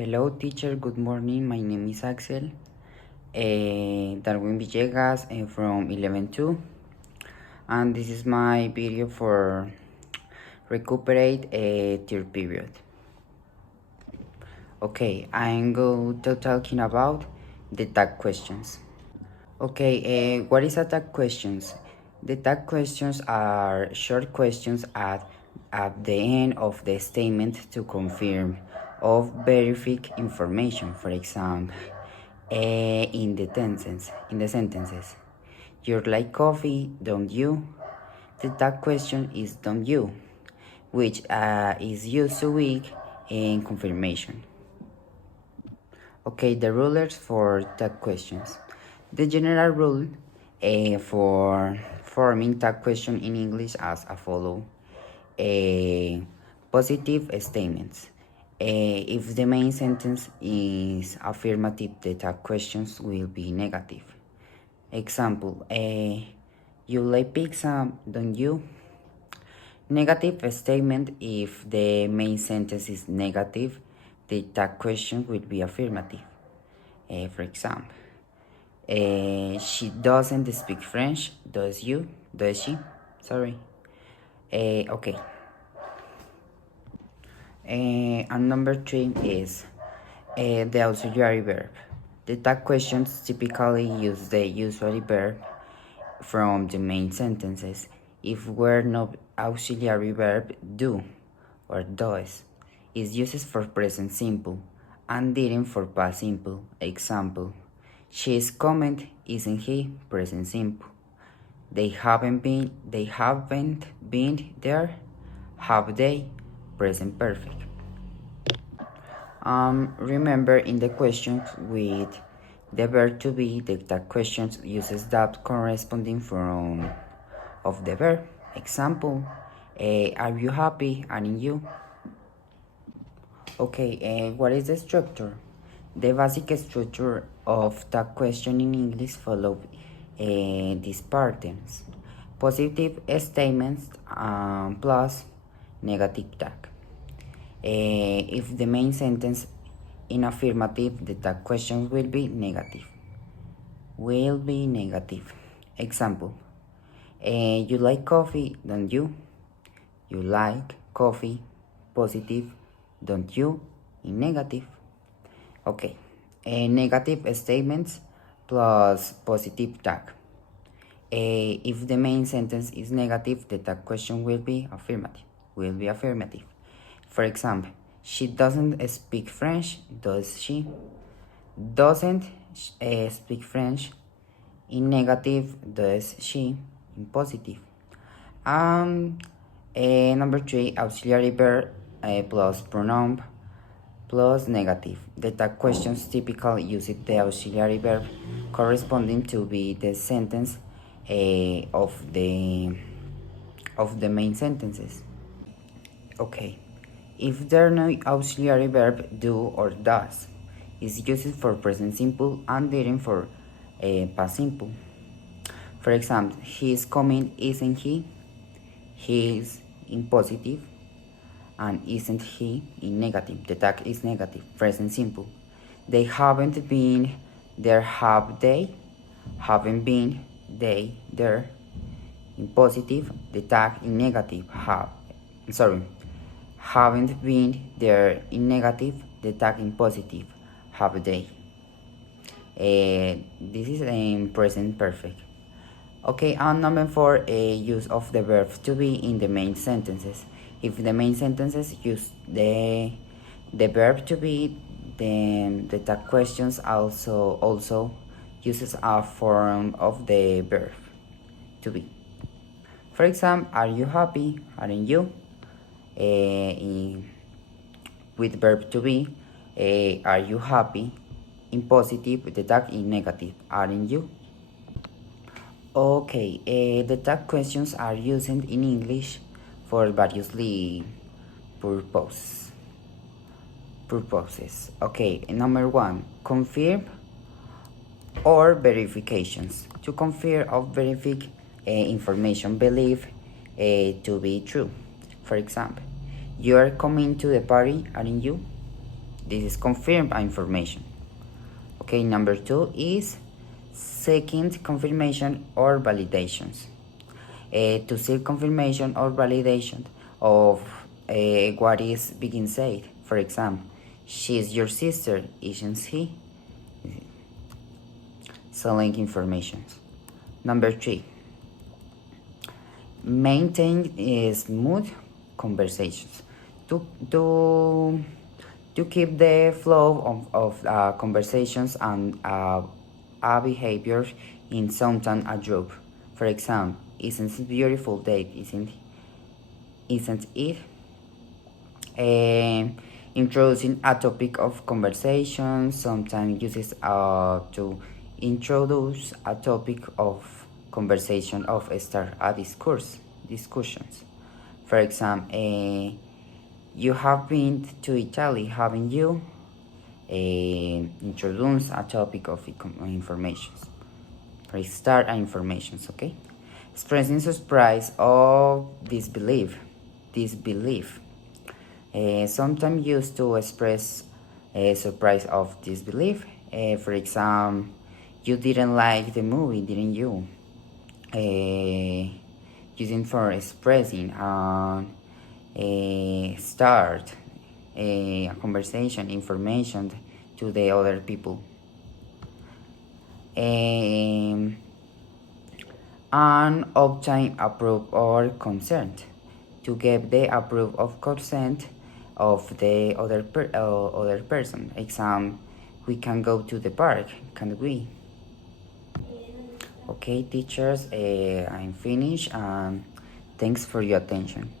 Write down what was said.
Hello teacher, good morning. My name is Axel. Darwin Villegas from 11-2, and this is my video for recuperate a third period. Okay, I'm going to talking about the tag questions. Okay, what is a tag questions? The tag questions are short questions at the end of the statement to confirm or verify information. For example, in the sentences, you like coffee, don't you? The tag question is don't you, which is used to weak in confirmation. Okay, the rulers for tag questions. The general rule for forming tag question in English as a follow. Positive statements. If the main sentence is affirmative, the tag questions will be negative. Example, you like pizza, don't you? Negative statement. If the main sentence is negative, the tag question will be affirmative. For example, she doesn't speak French, does you? Does she? Sorry. Okay. And number 3 is the auxiliary verb. The tag questions typically use the usual verb from the main sentences. If were no auxiliary verb, do or does is used for present simple and didn't for past simple. Example, she's comment, isn't he? Present simple. They haven't been there. Have they? Present perfect. Remember in the questions with the verb to be, the tag questions uses that corresponding form of the verb. Example, are you happy? Aren't you? Okay, what is the structure? The basic structure of tag question in English follow these patterns: positive statements plus negative tag. If the main sentence in affirmative, the tag questions will be negative. Example, you like coffee, don't you? You like coffee, positive, don't you? In negative. Okay, negative statements plus positive tag. If the main sentence is negative, the tag question will be affirmative. For example, she doesn't speak French, does she? Doesn't speak French. In negative, does she? In positive. Number 3, auxiliary verb plus pronoun plus negative. The tag questions typically use the auxiliary verb corresponding to be the sentence of the main sentences. Okay, if there no auxiliary verb do or does, is used for present simple and didn't for past simple. For example, he is coming, isn't he? He is in positive, and isn't he in negative. The tag is negative, present simple. They haven't been there, have they? Haven't been they there. In positive, the tag in negative, haven't been there. In negative, the tag in positive, have they. This is in present perfect. Okay, and number 4, use of the verb to be in the main sentences. If the main sentences use the verb to be, then the tag questions also uses a form of the verb to be. For example, are you happy? Aren't you? With verb to be, are you happy? In positive, the tag in negative, aren't you? Okay, the tag questions are used in English for variously purposes. Okay, number 1, confirm or verifications. To confirm or verify information believed to be true. For example, you are coming to the party, aren't you? This is confirmed information. Okay, number 2 is second confirmation or validations. To seek confirmation or validation of what is being said. For example, she's your sister, isn't she? Selling information. Number 3, maintain smooth conversations. To keep the flow of conversations and a behavior in sometimes a group. For example, isn't it a beautiful day? Isn't it? Introducing a topic of conversation sometimes uses to introduce a topic of conversation of start a discussions. For example, you have been to Italy, haven't you? Introduce a topic of information. Start information, okay? Expressing surprise or disbelief. Sometimes used to express a surprise of disbelief. For example, you didn't like the movie, didn't you? Using for expressing start a conversation, information to the other people. And obtain approve or consent to get the approve of consent of the other person. Example, we can go to the park, can we? Okay, teachers, I'm finished, and thanks for your attention.